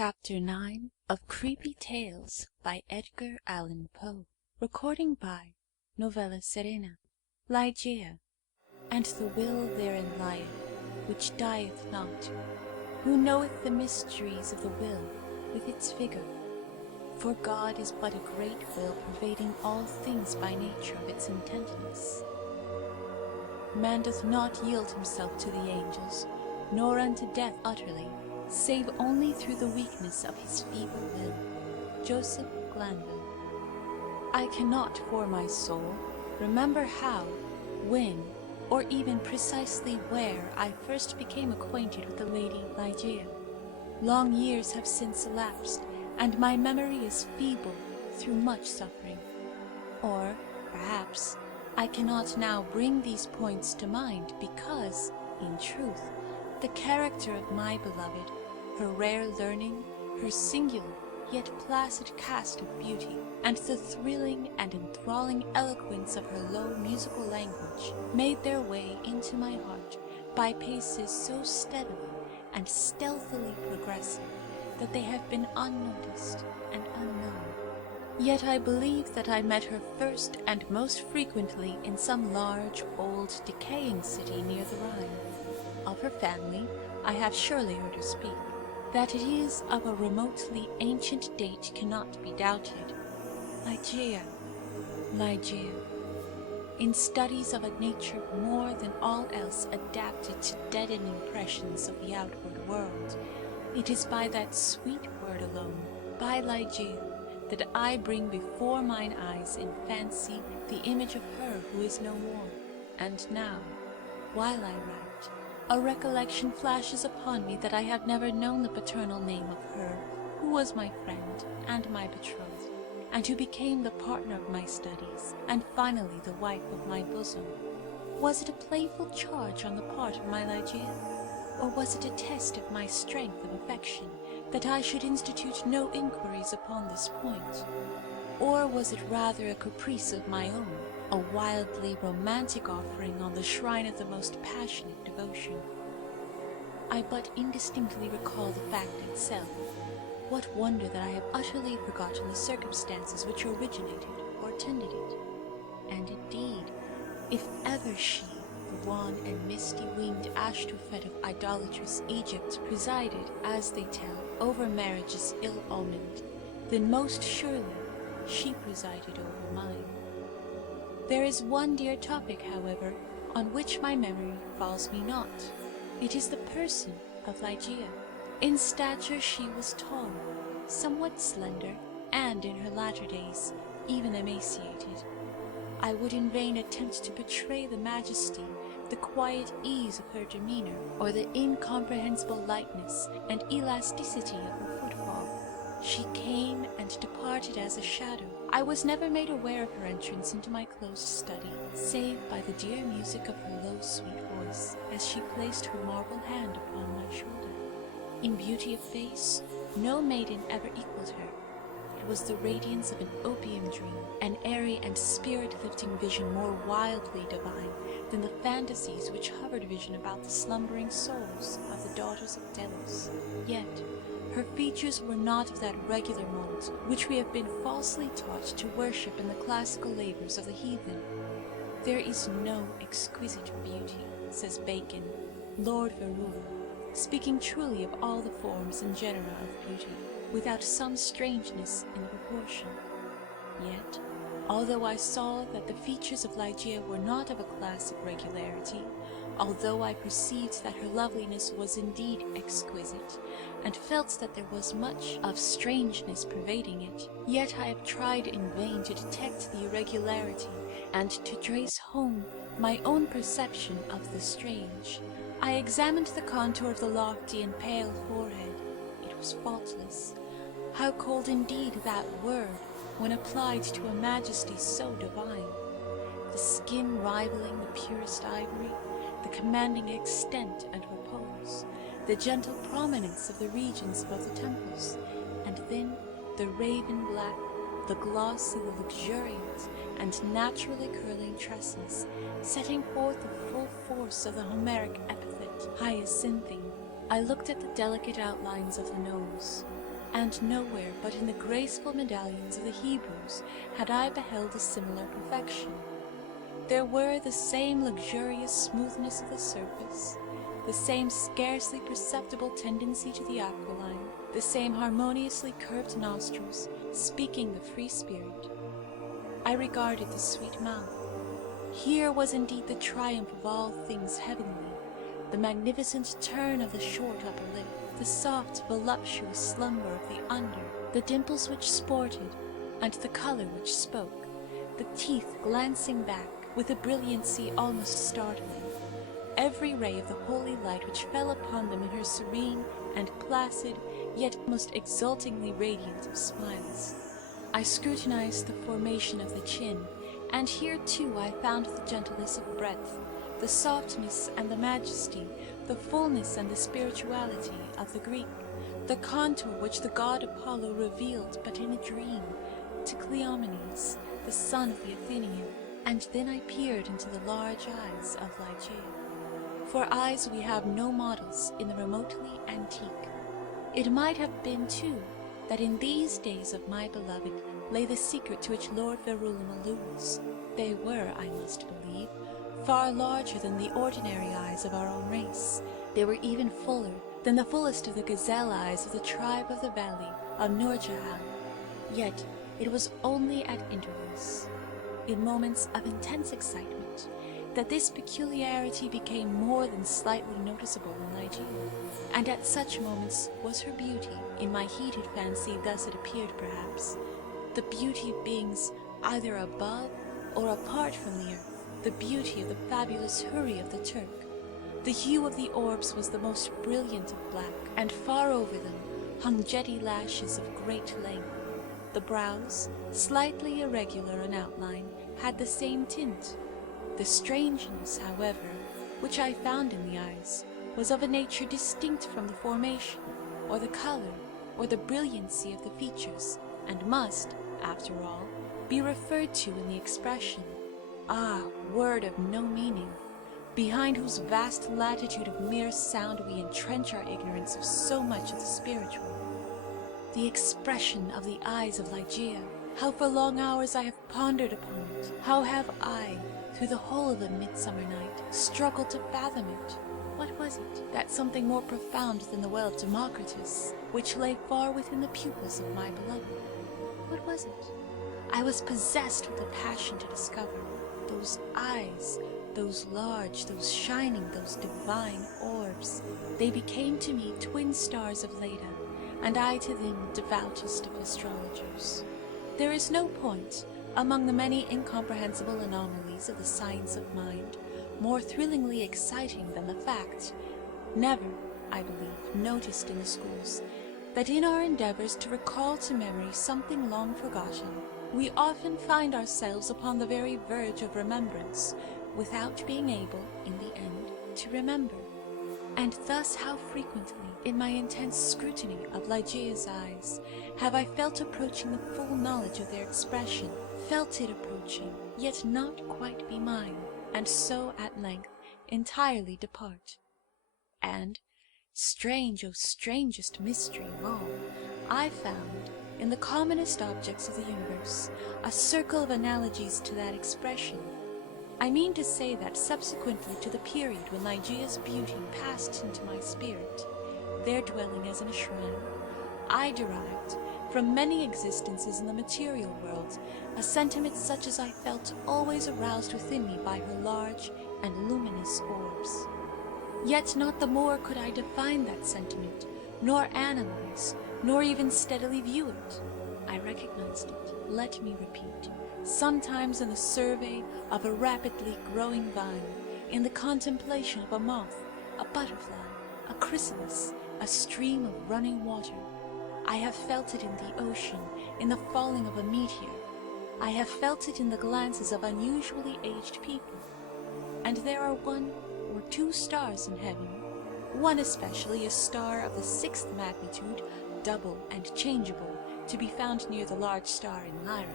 Chapter 9 of Creepy Tales by Edgar Allan Poe. Recording by Novella Serena. Ligeia. And the will therein lieth, which dieth not. Who knoweth the mysteries of the will with its vigour? For God is but a great will, pervading all things by nature of its intentness. Man doth not yield himself to the angels, nor unto death utterly, save only through the weakness of his feeble will. Joseph Glanvill. I cannot for my soul remember how, when, or even precisely where I first became acquainted with the Lady Ligeia. Long years have since elapsed, and my memory is feeble through much suffering. Or, perhaps, I cannot now bring these points to mind because, in truth, the character of my beloved, her rare learning, her singular yet placid cast of beauty, and the thrilling and enthralling eloquence of her low musical language made their way into my heart by paces so steadily and stealthily progressive that they have been unnoticed and unknown. Yet I believe that I met her first and most frequently in some large, old, decaying city near the Rhine. Of her family I have surely heard her speak. That it is of a remotely ancient date cannot be doubted. Ligeia, Ligeia, in studies of a nature more than all else adapted to deaden impressions of the outward world, it is by that sweet word alone, by Ligeia, that I bring before mine eyes in fancy the image of her who is no more. And now, while I write, a recollection flashes upon me that I have never known the paternal name of her who was my friend and my betrothed, and who became the partner of my studies, and finally the wife of my bosom. Was it a playful charge on the part of my Ligeia, or was it a test of my strength of affection that I should institute no inquiries upon this point? Or was it rather a caprice of my own, a wildly romantic offering on the shrine of the most passionate devotion? I but indistinctly recall the fact itself. What wonder that I have utterly forgotten the circumstances which originated or attended it. And indeed, if ever she, the wan and misty-winged Ashtophet of idolatrous Egypt, presided, as they tell, over marriages ill-omened, then most surely she presided over mine. There is one dear topic, however, on which my memory fails me not. It is the person of Ligeia. In stature she was tall, somewhat slender, and in her latter days even emaciated. I would in vain attempt to portray the majesty, the quiet ease of her demeanor, or the incomprehensible lightness and elasticity of her footfall. She came and departed as a shadow. I was never made aware of her entrance into my closed study, save by the dear music of her low, sweet voice, as she placed her marble hand upon my shoulder. In beauty of face, no maiden ever equaled her. It was the radiance of an opium dream, an airy and spirit-lifting vision more wildly divine than the fantasies which hovered vision about the slumbering souls of the daughters of Delos. Yet her features were not of that regular mold which we have been falsely taught to worship in the classical labors of the heathen. There is no exquisite beauty, says Bacon, Lord Verrulo, speaking truly of all the forms and genera of beauty, without some strangeness in proportion. Yet, although I saw that the features of Ligeia were not of a classic regularity, although I perceived that her loveliness was indeed exquisite, and felt that there was much of strangeness pervading it, yet I have tried in vain to detect the irregularity, and to trace home my own perception of the strange. I examined the contour of the lofty and pale forehead. It was faultless. How cold indeed that word, when applied to a majesty so divine! The skin rivaling the purest ivory, the commanding extent and repose, the gentle prominence of the regions above the temples, and then the raven black, the glossy, the luxuriant, and naturally curling tresses, setting forth the full force of the Homeric epithet, hyacinthine. I looked at the delicate outlines of the nose, and nowhere but in the graceful medallions of the Hebrews had I beheld a similar perfection. There were the same luxurious smoothness of the surface, the same scarcely perceptible tendency to the aquiline, the same harmoniously curved nostrils, speaking the free spirit. I regarded the sweet mouth. Here was indeed the triumph of all things heavenly, the magnificent turn of the short upper lip, the soft, voluptuous slumber of the under, the dimples which sported, and the color which spoke, the teeth glancing back with a brilliancy almost startling, every ray of the holy light which fell upon them in her serene and placid, yet most exultingly radiant of smiles. I scrutinized the formation of the chin, and here too I found the gentleness of breadth, the softness and the majesty, the fullness and the spirituality of the Greek, the contour which the god Apollo revealed but in a dream to Cleomenes, the son of the Athenian. And then I peered into the large eyes of Ligeia. For eyes we have no models in the remotely antique. It might have been, too, that in these days of my beloved lay the secret to which Lord Verulam alludes. They were, I must believe, far larger than the ordinary eyes of our own race. They were even fuller than the fullest of the gazelle eyes of the tribe of the valley of Nurjahal. Yet it was only at intervals, in moments of intense excitement, that this peculiarity became more than slightly noticeable in Ligeia. And at such moments was her beauty. In my heated fancy thus it appeared, perhaps, the beauty of beings either above or apart from the earth, the beauty of the fabulous Huri of the Turk. The hue of the orbs was the most brilliant of black, and far over them hung jetty lashes of great length. The brows, slightly irregular in outline, had the same tint. The strangeness, however, which I found in the eyes, was of a nature distinct from the formation, or the color, or the brilliancy of the features, and must, after all, be referred to in the expression. Ah, word of no meaning, behind whose vast latitude of mere sound we entrench our ignorance of so much of the spiritual. The expression of the eyes of Ligeia, how for long hours I have pondered upon it, how have I, through the whole of a midsummer night, struggled to fathom it. What was it, that something more profound than the well of Democritus, which lay far within the pupils of my beloved? What was it? I was possessed with a passion to discover. Those eyes, those large, those shining, those divine orbs, they became to me twin stars of Leda, and I to them devoutest of astrologers. There is no point, among the many incomprehensible anomalies of the science of mind, more thrillingly exciting than the fact, never, I believe, noticed in the schools, that in our endeavors to recall to memory something long forgotten, we often find ourselves upon the very verge of remembrance, without being able, in the end, to remember. And thus how frequently, in my intense scrutiny of Ligeia's eyes, have I felt approaching the full knowledge of their expression, felt it approaching, yet not quite be mine, and so at length entirely depart. And, strange, oh strangest mystery of all, I found, in the commonest objects of the universe, a circle of analogies to that expression. I mean to say that subsequently to the period when Ligeia's beauty passed into my spirit, there dwelling as in a shrine, I derived, from many existences in the material world, a sentiment such as I felt always aroused within me by her large and luminous orbs. Yet not the more could I define that sentiment, nor analyze, nor even steadily view it. I recognized it, let me repeat, sometimes in the survey of a rapidly growing vine, in the contemplation of a moth, a butterfly, a chrysalis, a stream of running water. I have felt it in the ocean, in the falling of a meteor. I have felt it in the glances of unusually aged people. And there are 1 or 2 stars in heaven, one especially a star of the 6th magnitude, double and changeable, to be found near the large star in Lyra,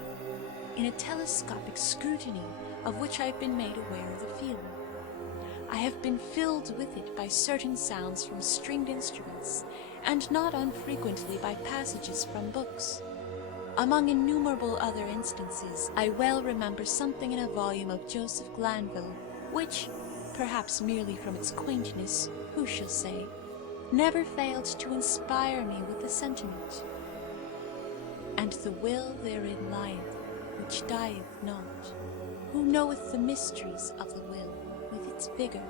in a telescopic scrutiny of which I have been made aware of the feeling. I have been filled with it by certain sounds from stringed instruments, and not unfrequently by passages from books. Among innumerable other instances, I well remember something in a volume of Joseph Glanvill, which, perhaps merely from its quaintness, who shall say, never failed to inspire me with the sentiment, "And the will therein lieth, which dieth not. Who knoweth the mysteries of the will with its vigour?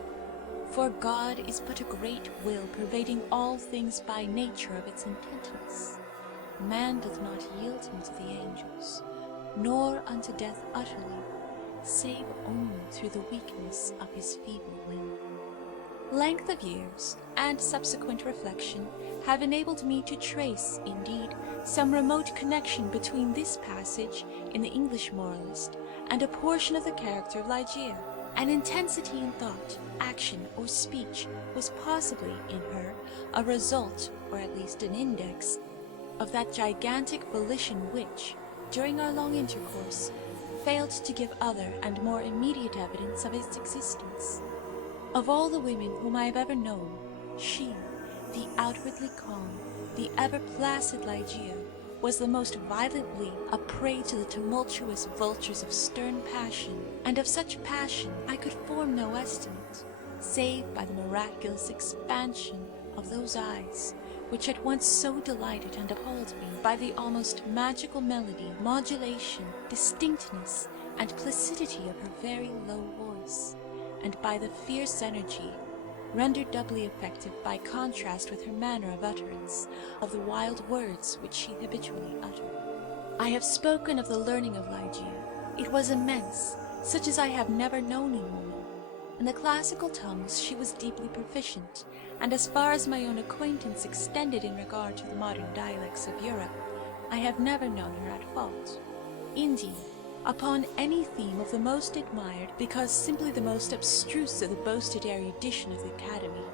For God is but a great will, pervading all things by nature of its intentness. Man doth not yield him to the angels, nor unto death utterly, save only through the weakness of his feeble will." Length of years and subsequent reflection have enabled me to trace, indeed, some remote connection between this passage in the English moralist and a portion of the character of Ligeia. An intensity in thought, action, or speech was possibly in her a result, or at least an index, of that gigantic volition which, during our long intercourse, failed to give other and more immediate evidence of its existence. Of all the women whom I have ever known, she, the outwardly calm, the ever-placid Ligeia, was the most violently a prey to the tumultuous vultures of stern passion, and of such passion I could form no estimate, save by the miraculous expansion of those eyes, which at once so delighted and appalled me by the almost magical melody, modulation, distinctness, and placidity of her very low voice, and by the fierce energy, rendered doubly effective by contrast with her manner of utterance, of the wild words which she habitually uttered. I have spoken of the learning of Ligeia. It was immense, such as I have never known in woman. In the classical tongues she was deeply proficient, and as far as my own acquaintance extended in regard to the modern dialects of Europe, I have never known her at fault. Indeed, upon any theme of the most admired, because simply the most abstruse of the boasted erudition of the Academy,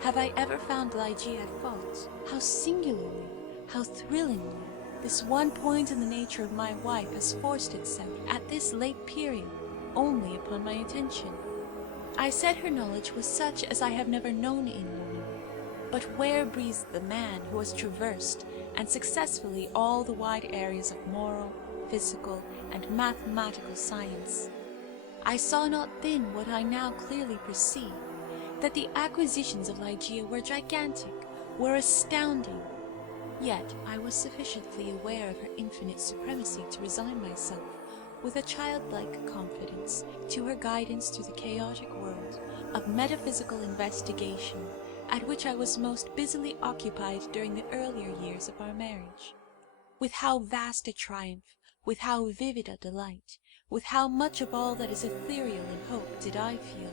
have I ever found Ligeia at fault. How singularly, how thrillingly, this one point in the nature of my wife has forced itself, at this late period, only upon my attention. I said her knowledge was such as I have never known in woman. But where breathes the man who has traversed, and successfully, all the wide areas of moral, physical, and mathematical science? I saw not then what I now clearly perceive, that the acquisitions of Ligeia were gigantic, were astounding. Yet I was sufficiently aware of her infinite supremacy to resign myself, with a childlike confidence, to her guidance through the chaotic world of metaphysical investigation at which I was most busily occupied during the earlier years of our marriage. With how vast a triumph, with how vivid a delight, with how much of all that is ethereal in hope did I feel,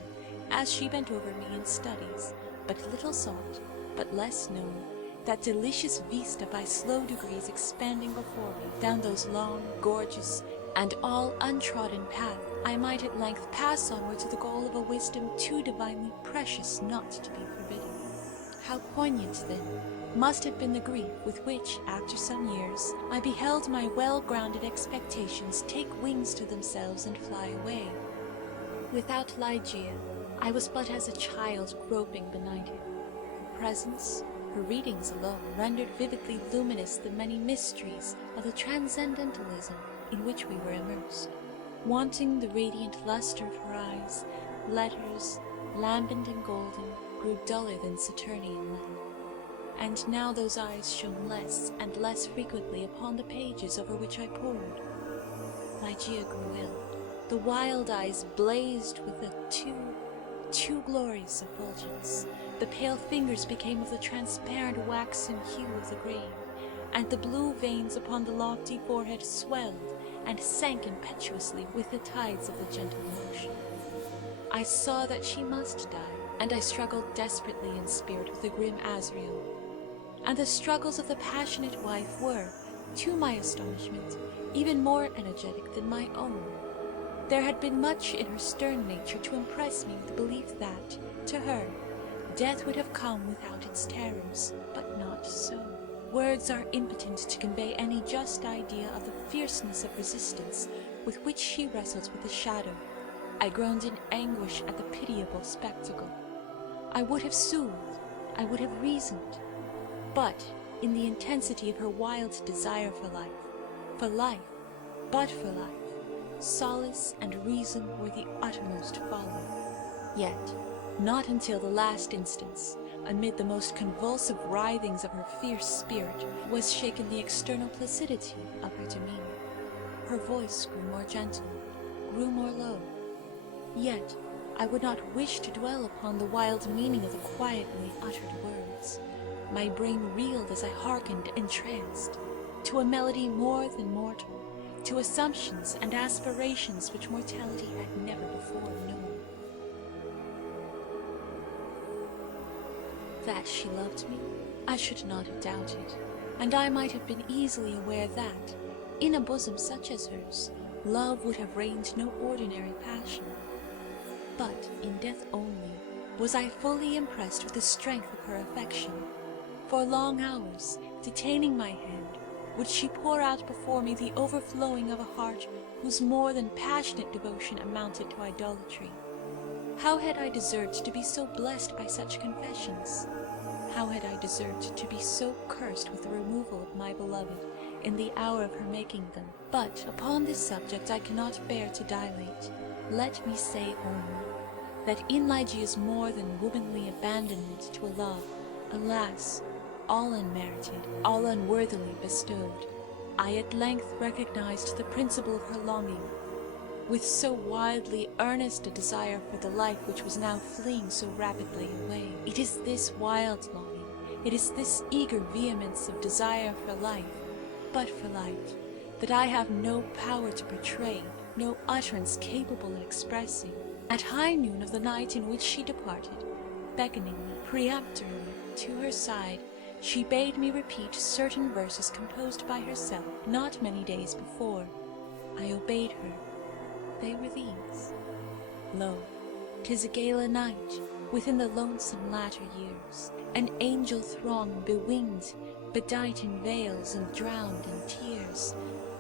as she bent over me in studies, but little sought, but less known, that delicious vista by slow degrees expanding before me down those long, gorgeous, and all untrodden paths, I might at length pass onward to the goal of a wisdom too divinely precious not to be forbidden. How poignant, then, must have been the grief with which, after some years, I beheld my well-grounded expectations take wings to themselves and fly away. Without Ligeia, I was but as a child groping benighted. Her presence, her readings alone, rendered vividly luminous the many mysteries of the transcendentalism in which we were immersed. Wanting the radiant lustre of her eyes, letters, lambent and golden, grew duller than Saturnian lead. And now those eyes shone less and less frequently upon the pages over which I pored. Ligeia grew ill. The wild eyes blazed with a too glorious effulgence. The pale fingers became of the transparent waxen hue of the grave, and the blue veins upon the lofty forehead swelled and sank impetuously with the tides of the gentle motion. I saw that she must die, and I struggled desperately in spirit with the grim Azrael. And the struggles of the passionate wife were, to my astonishment, even more energetic than my own. There had been much in her stern nature to impress me with the belief that, to her, death would have come without its terrors, but not so. Words are impotent to convey any just idea of the fierceness of resistance with which she wrestled with the shadow, I groaned in anguish at the pitiable spectacle. I would have soothed, I would have reasoned, but in the intensity of her wild desire for life, but for life, solace and reason were the uttermost folly. Yet, not until the last instance, amid the most convulsive writhings of her fierce spirit, was shaken the external placidity of her demeanor. Her voice grew more gentle, grew more low. Yet, I would not wish to dwell upon the wild meaning of the quietly uttered words. My brain reeled as I hearkened entranced, to a melody more than mortal, to assumptions and aspirations which mortality had never before known. That she loved me, I should not have doubted, and I might have been easily aware that, in a bosom such as hers, love would have reigned no ordinary passion. But in death only was I fully impressed with the strength of her affection. For long hours, detaining my hand, would she pour out before me the overflowing of a heart whose more than passionate devotion amounted to idolatry. How had I deserved to be so blessed by such confessions? How had I deserved to be so cursed with the removal of my beloved in the hour of her making them? But upon this subject I cannot bear to dilate. Let me say only that in Ligeia's more than womanly abandonment to a love, alas, all unmerited, all unworthily bestowed, I at length recognized the principle of her longing. With so wildly earnest a desire for the life which was now fleeing so rapidly away, it is this wild longing, it is this eager vehemence of desire for life, but for life, that I have no power to portray, no utterance capable of expressing. At high noon of the night in which she departed, beckoning me peremptorily to her side, she bade me repeat certain verses composed by herself not many days before. I obeyed her. They were these: Lo, 'tis a gala night, within the lonesome latter years, an angel throng bewinged, bedight in veils and drowned in tears,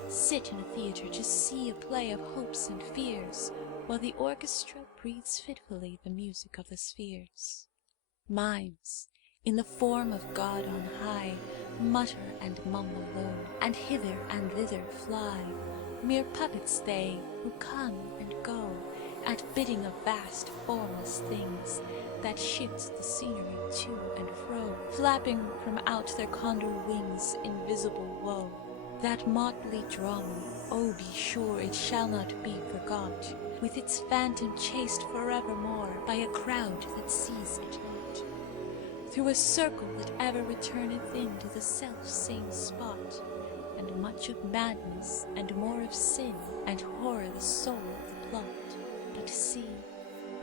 sit in a theatre to see a play of hopes and fears, while the orchestra breathes fitfully the music of the spheres. Mimes, in the form of God on high, mutter and mumble low, and hither and thither fly, mere puppets they, who come and go, at bidding of vast formless things, that shift the scenery to and fro, flapping from out their condor wings invisible woe. That motley drama, oh be sure it shall not be forgot, with its phantom chased forevermore by a crowd that sees it not, through a circle that ever returneth into the self-same spot, and much of madness, and more of sin, and horror the soul of the plot. But see,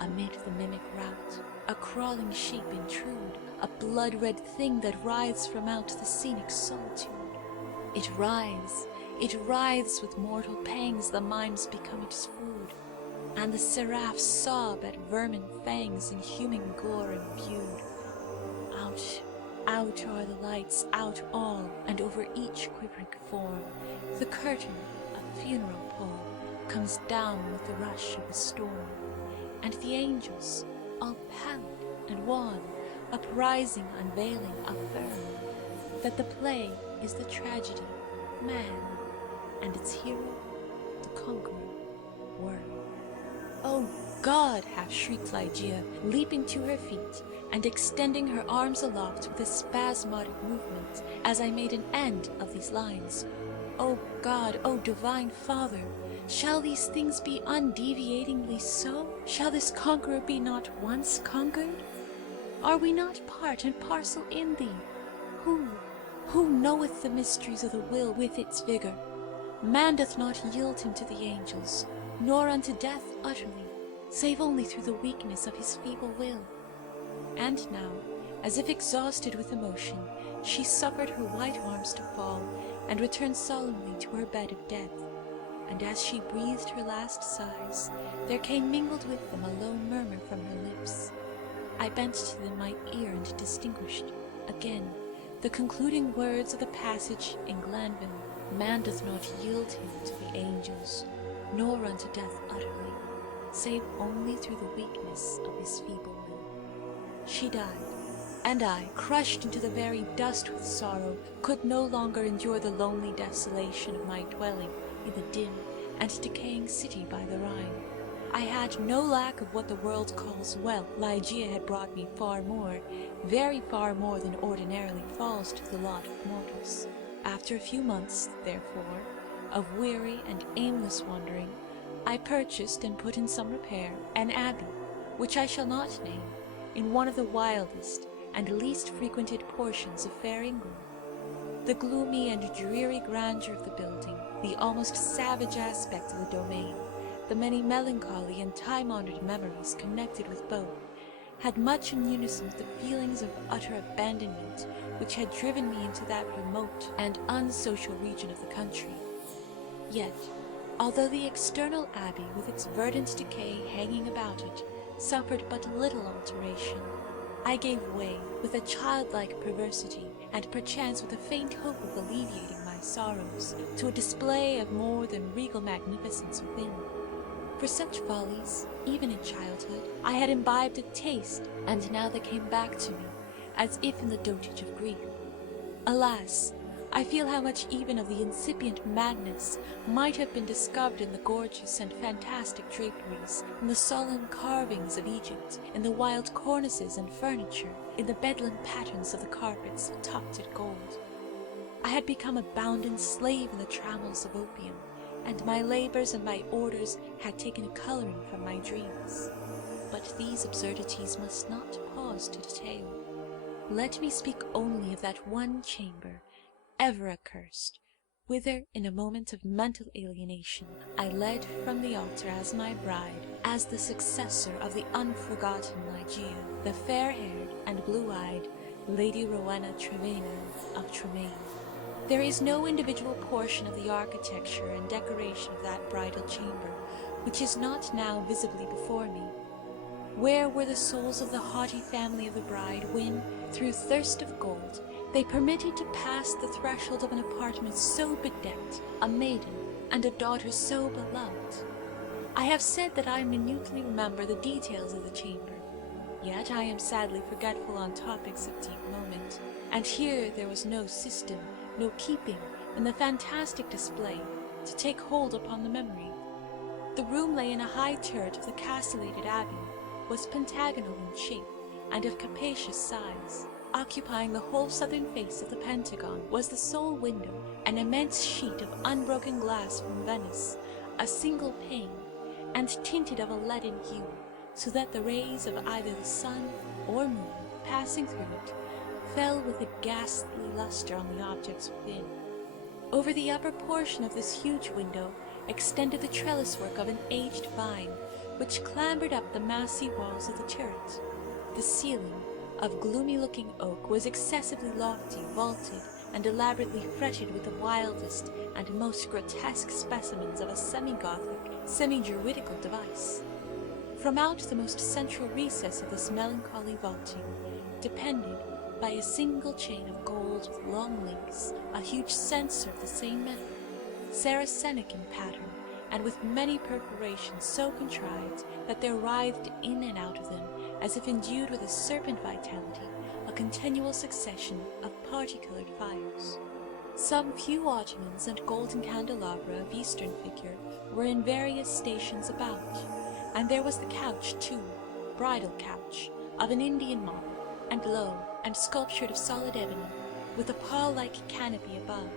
amid the mimic rout, a crawling shape intrude, a blood-red thing that writhes from out the scenic solitude. It writhes with mortal pangs, the mimes become its food, and the seraphs sob at vermin fangs in human gore imbued. Out are the lights, out all, and over each quivering form the curtain of funeral pall comes down with the rush of a storm, and the angels, all pallid and wan, uprising, unveiling, affirm that the play is the tragedy, man, and its hero, the Conqueror Worm. "Oh God!" half shrieked Ligeia, leaping to her feet and extending her arms aloft with a spasmodic movement as I made an end of these lines. "Oh God, oh Divine Father, shall these things be undeviatingly so? Shall this conqueror be not once conquered? Are we not part and parcel in thee? Who knoweth the mysteries of the will with its vigor? Man doth not yield him to the angels, nor unto death utterly, save only through the weakness of his feeble will." And now, as if exhausted with emotion, she suffered her white arms to fall, and returned solemnly to her bed of death. And as she breathed her last sighs, there came mingled with them a low murmur from her lips. I bent to them my ear and distinguished, again, the concluding words of the passage in Glanvill: "Man doth not yield him to the angels, nor unto death utterly, save only through the weakness of his feeble will. She died, and I, crushed into the very dust with sorrow, could no longer endure the lonely desolation of my dwelling in the dim and decaying city by the Rhine. I had no lack of what the world calls wealth. Ligeia had brought me far more, very far more than ordinarily falls to the lot of mortals. After a few months, therefore, of weary and aimless wandering, I purchased and put in some repair an abbey, which I shall not name, in one of the wildest and least frequented portions of fair England. The gloomy and dreary grandeur of the building, the almost savage aspect of the domain, the many melancholy and time-honored memories connected with both, had much in unison with the feelings of utter abandonment which had driven me into that remote and unsocial region of the country. Yet, although the external abbey with its verdant decay hanging about it suffered but little alteration, I gave way with a childlike perversity, and perchance with a faint hope of alleviating my sorrows, to a display of more than regal magnificence within. For such follies, even in childhood, I had imbibed a taste, and now they came back to me, as if in the dotage of grief. Alas! I feel how much even of the incipient madness might have been discovered in the gorgeous and fantastic draperies, in the solemn carvings of Egypt, in the wild cornices and furniture, in the bedlam patterns of the carpets tufted gold. I had become a bounden slave in the trammels of opium, and my labors and my orders had taken a coloring from my dreams. But these absurdities must not pause to detail. Let me speak only of that one chamber, ever accursed, whither in a moment of mental alienation I led from the altar as my bride, as the successor of the unforgotten Ligeia, the fair-haired and blue-eyed Lady Rowena of Tremaine. There is no individual portion of the architecture and decoration of that bridal chamber which is not now visibly before me. Where were the souls of the haughty family of the bride when, through thirst of gold, they permitted to pass the threshold of an apartment so bedecked, a maiden and a daughter so beloved? I have said that I minutely remember the details of the chamber, yet I am sadly forgetful on topics of deep moment, and here there was no system, no keeping in the fantastic display to take hold upon the memory. The room lay in a high turret of the castellated abbey, was pentagonal in shape and of capacious size. Occupying the whole southern face of the pentagon was the sole window, an immense sheet of unbroken glass from Venice, a single pane, and tinted of a leaden hue, so that the rays of either the sun or moon passing through it fell with a ghastly luster on the objects within. Over the upper portion of this huge window extended the trellis work of an aged vine, which clambered up the massy walls of the turret. The ceiling, of gloomy-looking oak, was excessively lofty, vaulted, and elaborately fretted with the wildest and most grotesque specimens of a semi-Gothic, semi-Druidical device. From out the most central recess of this melancholy vaulting depended, by a single chain of gold with long links, a huge censer of the same metal, Saracenic in pattern, and with many perforations so contrived that there writhed in and out of them, as if endued with a serpent vitality, a continual succession of parti-coloured fires. Some few ottomans and golden candelabra of Eastern figure were in various stations about, and there was the couch too, bridal couch, of an Indian model, and low, and sculptured of solid ebony, with a pall-like canopy above.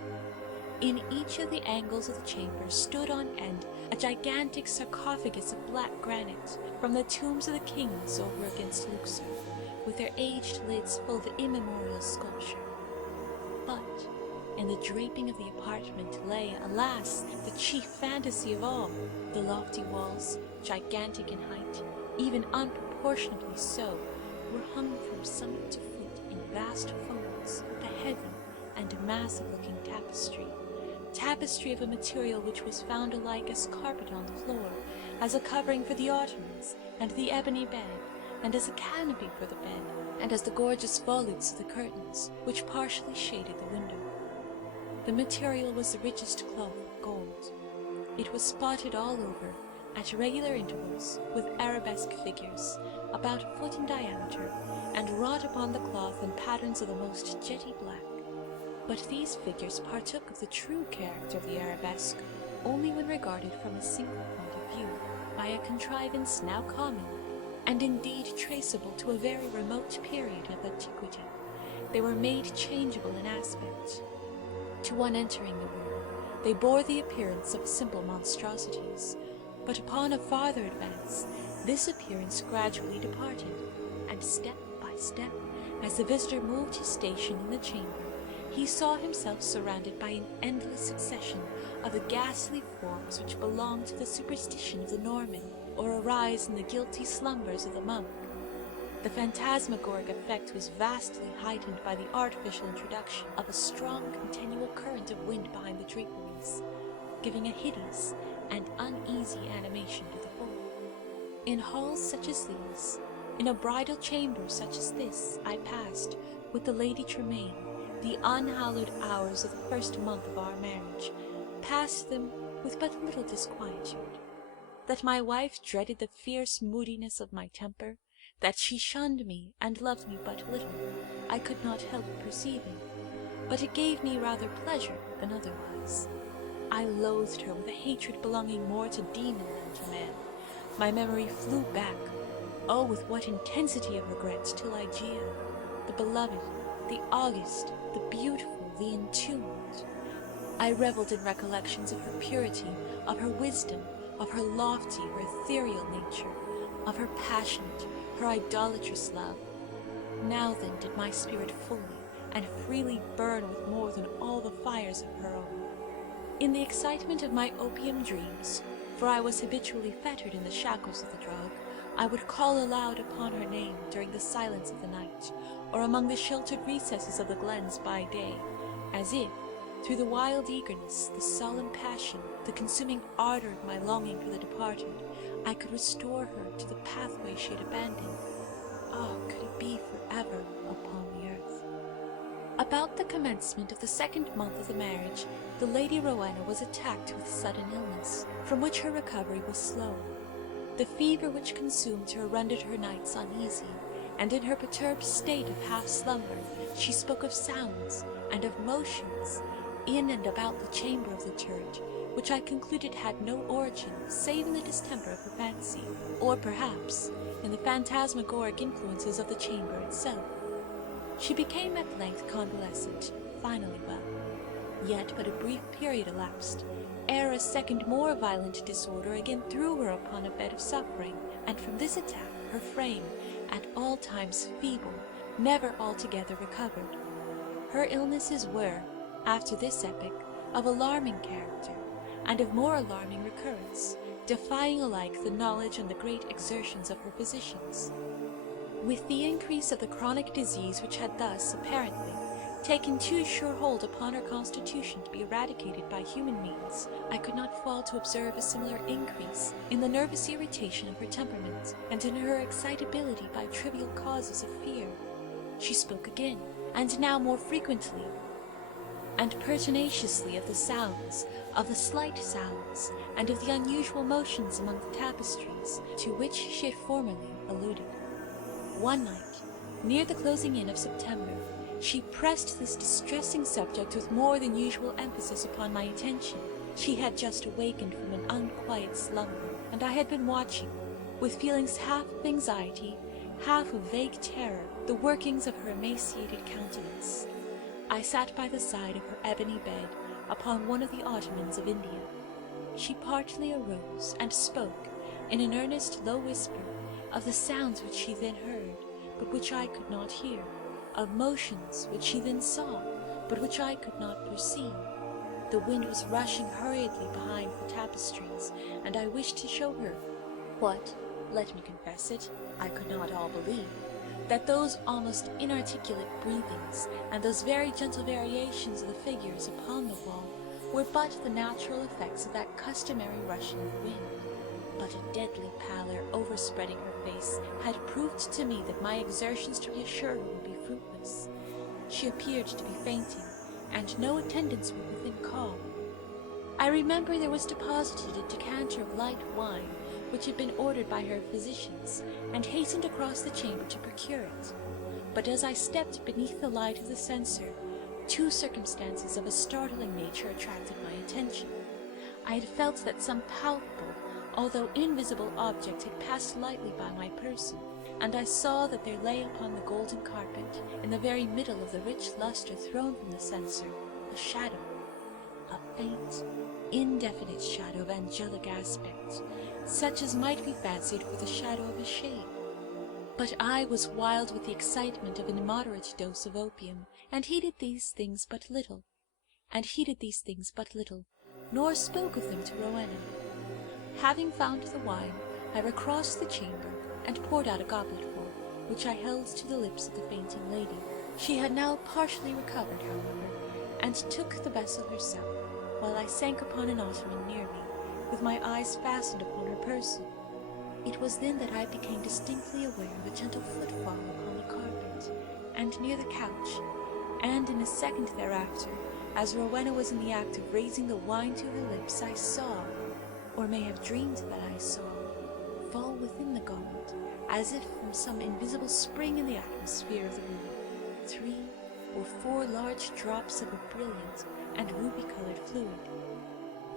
In each of the angles of the chamber stood on end a gigantic sarcophagus of black granite, from the tombs of the kings over against Luxor, with their aged lids full of immemorial sculpture. But in the draping of the apartment lay, alas, the chief fantasy of all. The lofty walls, gigantic in height, even unproportionably so, were hung from summit to foot in vast folds with a heavy and massive-looking tapestry of a material which was found alike as carpet on the floor, as a covering for the ottomans and the ebony bed, and as a canopy for the bed, and as the gorgeous volutes of the curtains, which partially shaded the window. The material was the richest cloth of gold. It was spotted all over, at regular intervals, with arabesque figures, about a foot in diameter, and wrought upon the cloth in patterns of the most jetty black. But these figures partook of the true character of the arabesque only when regarded from a single point of view, by a contrivance now common, and indeed traceable to a very remote period of antiquity. They were made changeable in aspect. To one entering the room, they bore the appearance of simple monstrosities, but upon a farther advance, this appearance gradually departed, and step by step, as the visitor moved his station in the chamber, he saw himself surrounded by an endless succession of the ghastly forms which belonged to the superstition of the Norman, or arise in the guilty slumbers of the monk. The phantasmagoric effect was vastly heightened by the artificial introduction of a strong continual current of wind behind the draperies, giving a hideous and uneasy animation to the whole. In halls such as these, in a bridal chamber such as this, I passed, with the Lady Tremaine, the unhallowed hours of the first month of our marriage, passed them with but little disquietude. That my wife dreaded the fierce moodiness of my temper, that she shunned me and loved me but little, I could not help perceiving, but it gave me rather pleasure than otherwise. I loathed her with a hatred belonging more to demon than to man. My memory flew back, oh, with what intensity of regret, to Ligeia, the beloved, the august, the beautiful, the entombed. I revelled in recollections of her purity, of her wisdom, of her lofty, her ethereal nature, of her passionate, her idolatrous love. Now then did my spirit fully and freely burn with more than all the fires of her own. In the excitement of my opium dreams, for I was habitually fettered in the shackles of the drug, I would call aloud upon her name during the silence of the night, or among the sheltered recesses of the glens by day, as if, through the wild eagerness, the solemn passion, the consuming ardor of my longing for the departed, I could restore her to the pathway she had abandoned. Oh, could it be forever upon the earth? About the commencement of the second month of the marriage, the Lady Rowena was attacked with sudden illness, from which her recovery was slow. The fever which consumed her rendered her nights uneasy, and in her perturbed state of half-slumber, she spoke of sounds and of motions in and about the chamber of the turret, which I concluded had no origin save in the distemper of her fancy, or perhaps in the phantasmagoric influences of the chamber itself. She became at length convalescent, finally well. Yet but a brief period elapsed, ere a second more violent disorder again threw her upon a bed of suffering, and from this attack her frame, at all times feeble, never altogether recovered. Her illnesses were, after this epoch, of alarming character, and of more alarming recurrence, defying alike the knowledge and the great exertions of her physicians. With the increase of the chronic disease which had thus, apparently, taken too sure hold upon her constitution to be eradicated by human means, I could not fail to observe a similar increase in the nervous irritation of her temperament, and in her excitability by trivial causes of fear. She spoke again, and now more frequently, and pertinaciously, of the sounds, of the slight sounds, and of the unusual motions among the tapestries, to which she had formerly alluded. One night, near the closing in of September, she pressed this distressing subject with more than usual emphasis upon my attention. She had just awakened from an unquiet slumber, and I had been watching, with feelings half of anxiety, half of vague terror, the workings of her emaciated countenance. I sat by the side of her ebony bed upon one of the ottomans of India. She partly arose and spoke, in an earnest low whisper, of the sounds which she then heard, but which I could not hear, of motions which she then saw, but which I could not perceive. The wind was rushing hurriedly behind the tapestries, and I wished to show her what, let me confess it, I could not all believe, that those almost inarticulate breathings and those very gentle variations of the figures upon the wall were but the natural effects of that customary rushing of the wind. But a deadly pallor overspreading her face had proved to me that my exertions to reassure her would be fruitless. She appeared to be fainting, and no attendants were within call. I remember there was deposited a decanter of light wine, which had been ordered by her physicians, and hastened across the chamber to procure it. But as I stepped beneath the light of the censer, two circumstances of a startling nature attracted my attention. I had felt that some palpable, although invisible object had passed lightly by my person, and I saw that there lay upon the golden carpet, in the very middle of the rich lustre thrown from the censer, a shadow, a faint, indefinite shadow of angelic aspect, such as might be fancied for the shadow of a shade. But I was wild with the excitement of an immoderate dose of opium, and heeded these things but little, nor spoke of them to Rowena. Having found the wine, I recrossed the chamber, and poured out a gobletful, which I held to the lips of the fainting lady. She had now partially recovered, however, and took the vessel herself, while I sank upon an ottoman near me, with my eyes fastened upon her person. It was then that I became distinctly aware of a gentle footfall upon the carpet, and near the couch, and in a second thereafter, as Rowena was in the act of raising the wine to her lips, I saw, or may have dreamed that I saw, fall within the goblet, as if from some invisible spring in the atmosphere of the room, 3 or 4 large drops of a brilliant and ruby-colored fluid.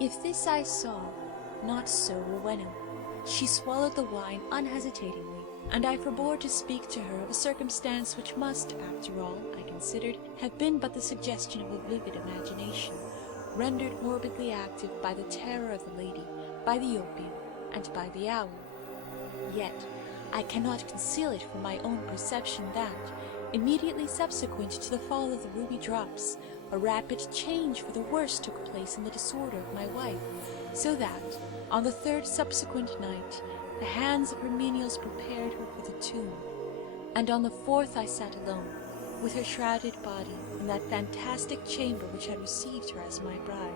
If this I saw, not so Rowena. She swallowed the wine unhesitatingly, and I forbore to speak to her of a circumstance which must, after all, I considered, have been but the suggestion of a vivid imagination, rendered morbidly active by the terror of the lady, by the opium, and by the hour. Yet I cannot conceal it from my own perception that, immediately subsequent to the fall of the ruby drops, a rapid change for the worse took place in the disorder of my wife, so that, on the 3rd subsequent night, the hands of her menials prepared her for the tomb, and on the 4th I sat alone, with her shrouded body, in that fantastic chamber which had received her as my bride.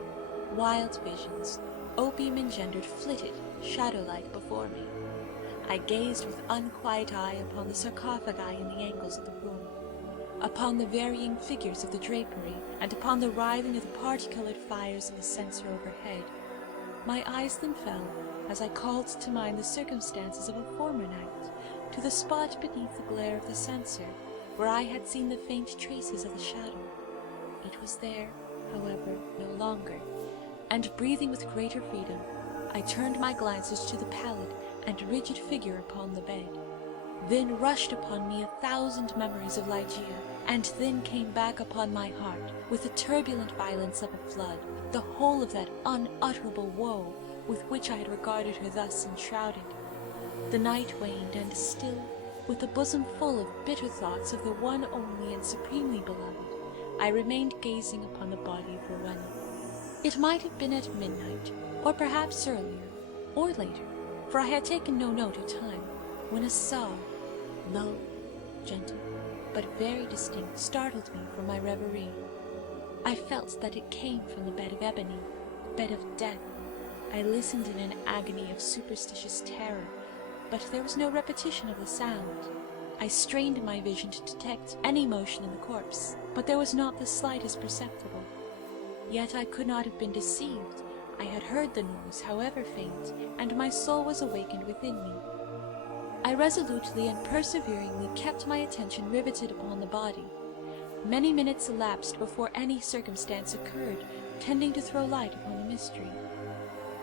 Wild visions, opium-engendered, flitted, shadow-like, before me. I gazed with unquiet eye upon the sarcophagi in the angles of the room, upon the varying figures of the drapery, and upon the writhing of the parti-coloured fires in the censer overhead. My eyes then fell, as I called to mind the circumstances of a former night, to the spot beneath the glare of the censer, where I had seen the faint traces of the shadow. It was there, however, no longer, and breathing with greater freedom, I turned my glances to the pallid and rigid figure upon the bed. Then rushed upon me 1,000 memories of Ligeia, and then came back upon my heart, with the turbulent violence of a flood, the whole of that unutterable woe with which I had regarded her thus enshrouded. The night waned, and still, with a bosom full of bitter thoughts of the one only and supremely beloved, I remained gazing upon the body of Rowena. It might have been at midnight, or perhaps earlier, or later, for I had taken no note of time, when a sob, low, gentle, but very distinct, startled me from my reverie. I felt that it came from the bed of ebony, the bed of death. I listened in an agony of superstitious terror, but there was no repetition of the sound. I strained my vision to detect any motion in the corpse, but there was not the slightest perceptible. Yet I could not have been deceived. I had heard the noise, however faint, and my soul was awakened within me. I resolutely and perseveringly kept my attention riveted upon the body. Many minutes elapsed before any circumstance occurred tending to throw light upon the mystery.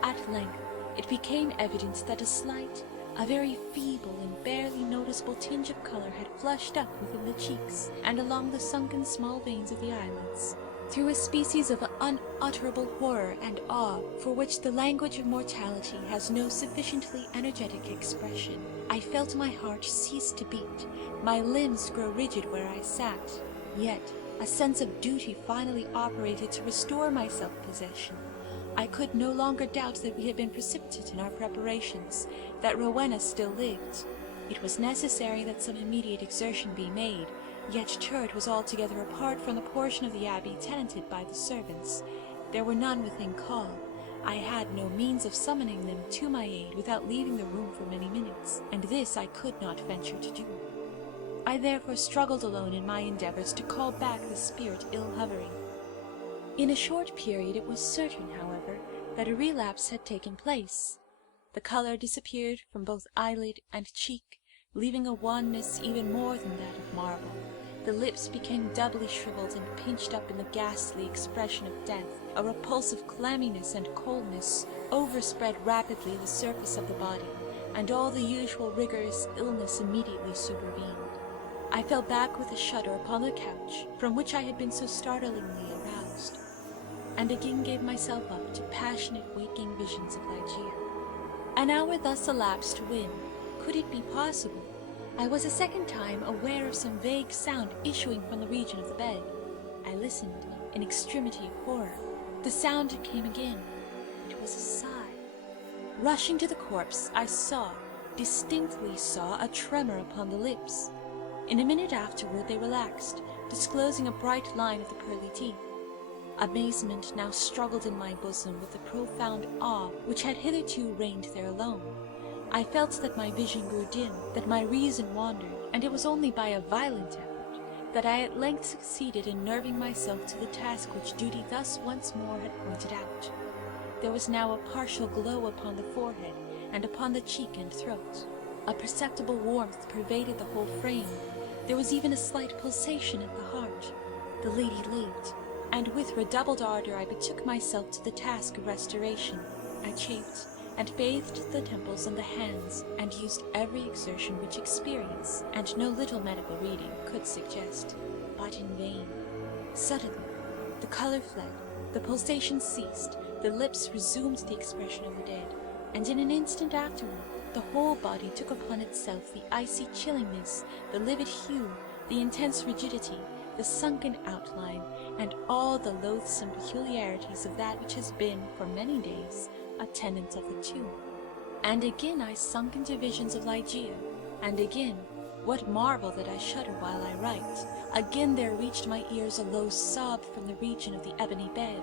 At length it became evident that a slight, a very feeble and barely noticeable tinge of color had flushed up within the cheeks and along the sunken small veins of the eyelids. Through a species of unutterable horror and awe, for which the language of mortality has no sufficiently energetic expression, I felt my heart cease to beat, my limbs grow rigid where I sat. Yet a sense of duty finally operated to restore my self-possession. I could no longer doubt that we had been precipitate in our preparations, that Rowena still lived. It was necessary that some immediate exertion be made, yet turret was altogether apart from the portion of the abbey tenanted by the servants. There were none within call. I had no means of summoning them to my aid without leaving the room for many minutes, and this I could not venture to do. I therefore struggled alone in my endeavours to call back the spirit ill-hovering. In a short period it was certain, however, that a relapse had taken place. The color disappeared from both eyelid and cheek, leaving a wanness even more than that of marble. The lips became doubly shriveled and pinched up in the ghastly expression of death. A repulsive clamminess and coldness overspread rapidly the surface of the body, and all the usual rigorous illness immediately supervened. I fell back with a shudder upon the couch from which I had been so startlingly aroused, and again gave myself up to passionate waking visions of Ligeia. An hour thus elapsed when, could it be possible, I was a second time aware of some vague sound issuing from the region of the bed. I listened in extremity of horror. The sound came again. It was a sigh. Rushing to the corpse, I distinctly saw a tremor upon the lips. In a minute afterward they relaxed, disclosing a bright line of the pearly teeth. Amazement now struggled in my bosom with the profound awe which had hitherto reigned there alone. I felt that my vision grew dim, that my reason wandered, and it was only by a violent effort that I at length succeeded in nerving myself to the task which duty thus once more had pointed out. There was now a partial glow upon the forehead and upon the cheek and throat. A perceptible warmth pervaded the whole frame. There was even a slight pulsation at the heart. The lady lived, and with redoubled ardor I betook myself to the task of restoration. I chafed and bathed the temples and the hands, and used every exertion which experience and no little medical reading could suggest, but in vain. Suddenly the color fled, the pulsation ceased, the lips resumed the expression of the dead, and in an instant afterward the whole body took upon itself the icy chillingness, the livid hue, the intense rigidity, the sunken outline, and all the loathsome peculiarities of that which has been, for many days, a tenant of the tomb. And again I sunk into visions of Ligeia, and again, what marvel that I shudder while I write, again there reached my ears a low sob from the region of the ebony bed.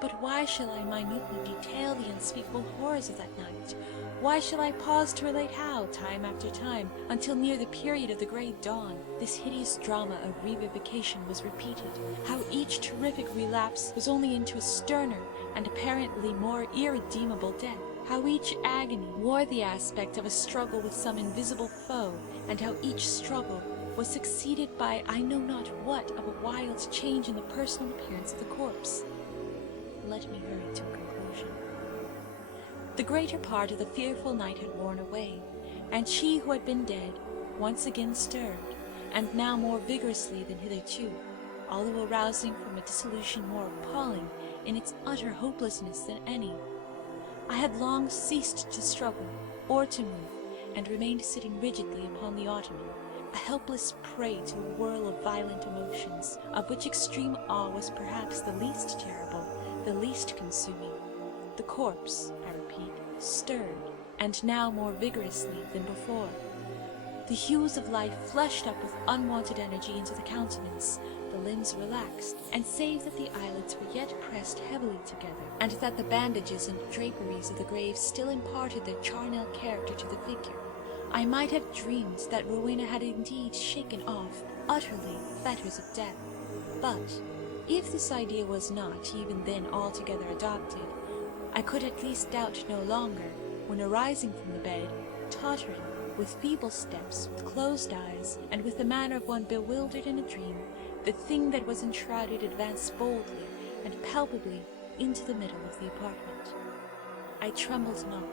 But why shall I minutely detail the unspeakable horrors of that night? Why shall I pause to relate how, time after time, until near the period of the grey dawn, this hideous drama of revivification was repeated, how each terrific relapse was only into a sterner and apparently more irredeemable death, how each agony wore the aspect of a struggle with some invisible foe, and how each struggle was succeeded by I know not what of a wild change in the personal appearance of the corpse. Let me hurry to a conclusion. The greater part of the fearful night had worn away, and she who had been dead once again stirred, and now more vigorously than hitherto, although arousing from a dissolution more appalling in its utter hopelessness than any. I had long ceased to struggle or to move, and remained sitting rigidly upon the ottoman, a helpless prey to a whirl of violent emotions, of which extreme awe was perhaps the least terrible, the least consuming. The corpse, I repeat, stirred, and now more vigorously than before. The hues of life flushed up with unwonted energy into the countenance, the limbs relaxed, and save that the eyelids were yet pressed heavily together, and that the bandages and draperies of the grave still imparted their charnel character to the figure, I might have dreamed that Rowena had indeed shaken off utterly the fetters of death. But if this idea was not even then altogether adopted, I could at least doubt no longer, when arising from the bed, tottering, with feeble steps, with closed eyes, and with the manner of one bewildered in a dream, the thing that was enshrouded advanced boldly and palpably into the middle of the apartment. I trembled not,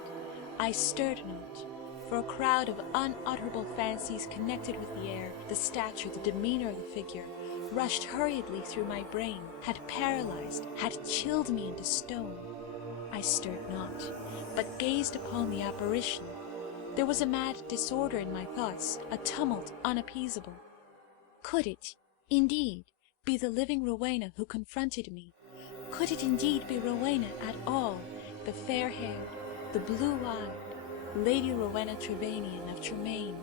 I stirred not, for a crowd of unutterable fancies connected with the air, the stature, the demeanor of the figure, rushed hurriedly through my brain, had paralyzed, had chilled me into stone. I stirred not, but gazed upon the apparition. There was a mad disorder in my thoughts, a tumult unappeasable. Could it, indeed, be the living Rowena who confronted me? Could it indeed be Rowena at all, the fair-haired, the blue-eyed, Lady Rowena Trevanion of Tremaine?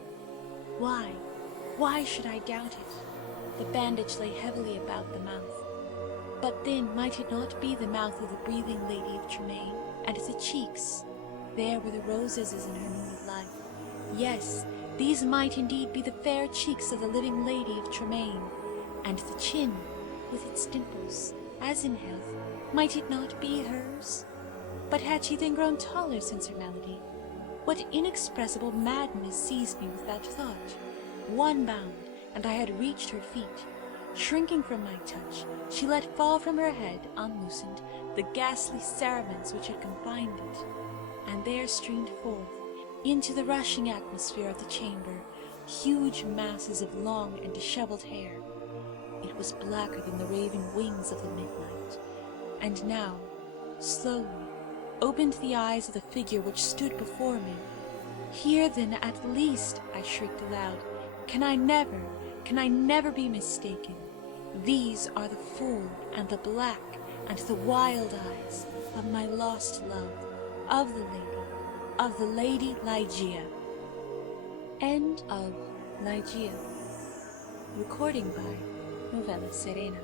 Why should I doubt it? The bandage lay heavily about the mouth. But then might it not be the mouth of the breathing Lady of Tremaine, and the cheeks? There were the roses as in her noon of life. Yes, these might indeed be the fair cheeks of the living Lady of Tremaine, and the chin, with its dimples, as in health, might it not be hers? But had she then grown taller since her melody? What inexpressible madness seized me with that thought? One bound, and I had reached her feet. Shrinking from my touch, she let fall from her head, unloosened, the ghastly cerements which had confined it, and there streamed forth, into the rushing atmosphere of the chamber, huge masses of long and dishevelled hair. It was blacker than the raving wings of the midnight, and now, slowly, opened the eyes of the figure which stood before me. Here then at least, I shrieked aloud, can I never be mistaken? These are the full and the black and the wild eyes of my lost love, of the Lady Ligeia. End of Ligeia. Recording by Novella Serena.